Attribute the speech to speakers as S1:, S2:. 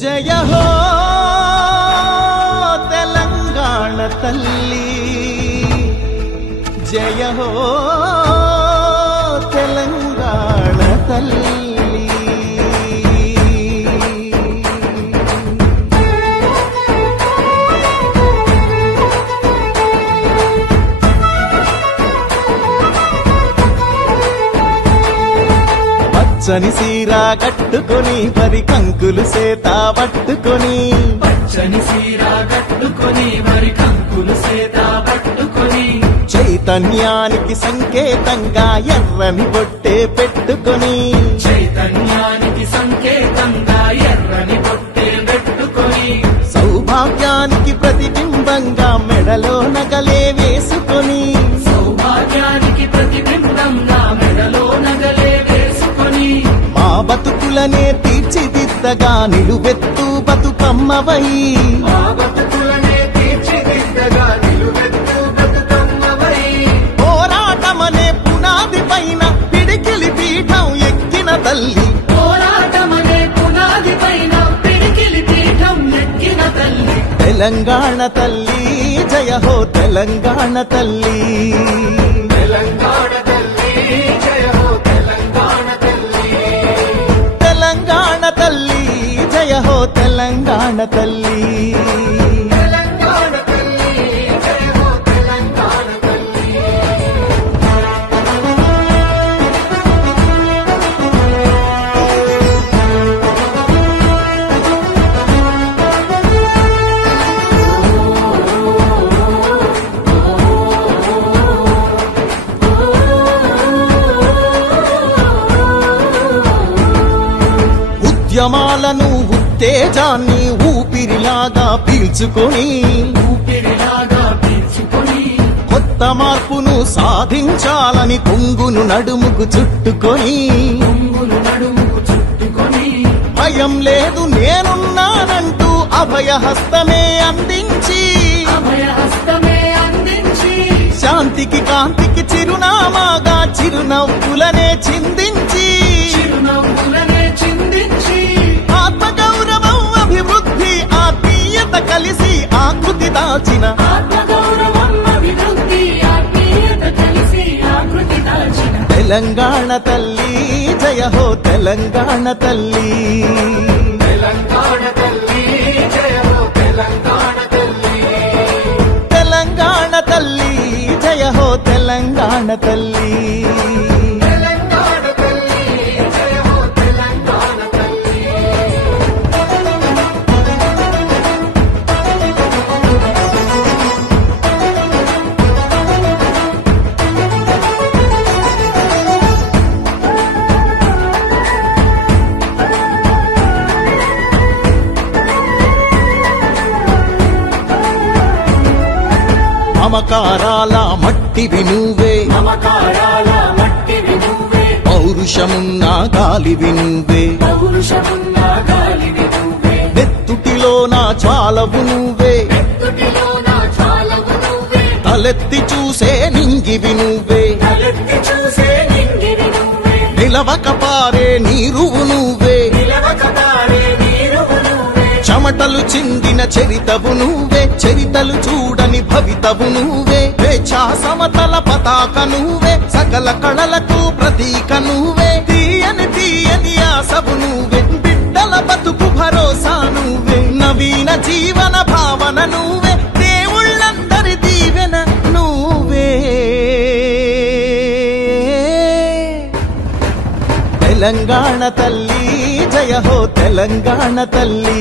S1: జయ హో తెలంగాణ తల్లి. జయ హో పచ్చని సీర కట్టుకొని పరి కంకులు సేత పట్టుకొని.
S2: పచ్చని సీర కట్టుకొని మరి కంకులు సేత పట్టుకొని.
S1: చైతన్యానికి సంకేతంగా ఎర్రని బొట్టే పెట్టుకొని.
S2: చైతన్యానికి సంకేతంగా ఎర్రని పొట్టే పెట్టుకొని.
S1: సౌభాగ్యానికి ప్రతిబింబంగా మెడలో నగలే తీర్చిదిద్దగా నిలువెత్తు బతుకమ్మవై.
S2: మా బతుకులనే తీర్చిదిద్దగా నిలువెత్తు బతుకమ్మవై.
S1: పోరాటమనే పునాది పైన పిడికిలి పీఠం ఎక్కిన తల్లి.
S2: పోరాటమనే పునాది పైన పిడికిలి పీఠం ఎక్కిన తల్లి.
S1: తెలంగాణ తల్లి జయ హో తెలంగాణ తల్లి.
S2: తెలంగాణ తల్లి జయ హో తెలంగాణ తల్లి.
S1: ఉద్యమాలను ఉత్తేజాన్ని ఊపిరిలాగా పీల్చుకొని
S2: ఊపిరిలాగా పీల్చుకొని
S1: కొత్త మార్పును సాధించాలని కొంగును నడుముకు చుట్టుకొని
S2: నడుముకు చుట్టుకొని
S1: భయం లేదు నేనున్నానంటూ అభయహస్తమే అందించి
S2: అభయహస్తమే అందించి
S1: శాంతికి కాంతికి చిరునామాగా చిరునవ్వులనే చిందించి దాచిన. తెలంగాణ తల్లి జయ హో తెలంగాణ తల్లి.
S2: తెలంగాణ తల్లి జయ హో తెలంగాణ తల్లి.
S1: తెలంగాణ తల్లి జయ హో తెలంగాణ తల్లి మమకారాల మట్టివి నువ్వే పౌరుషమున్న గాలివి నువ్వే నెత్తుటిలో నా చాలవు నువ్వే తలెత్తి చూసే నింగివి నువ్వే నిలవక పారే నీరువు నువ్వే
S2: నిలవక పారే
S1: చెమటలు చిందిన చరితవు నువ్వే చరితలు చూడని భవితవు నువ్వే. వేచా సమతల పతాక నువ్వే సకల కళలకు ప్రతీక నువ్వే. తీయని తీయని ఆసవు నువ్వే బిడ్డల బతుకు భరోసా నువ్వే. నవీన జీవన భావన నువ్వే దేవుళ్ళందరి దీవెన నువ్వే. తెలంగాణ తల్లి జయ హో తెలంగాణ తల్లి.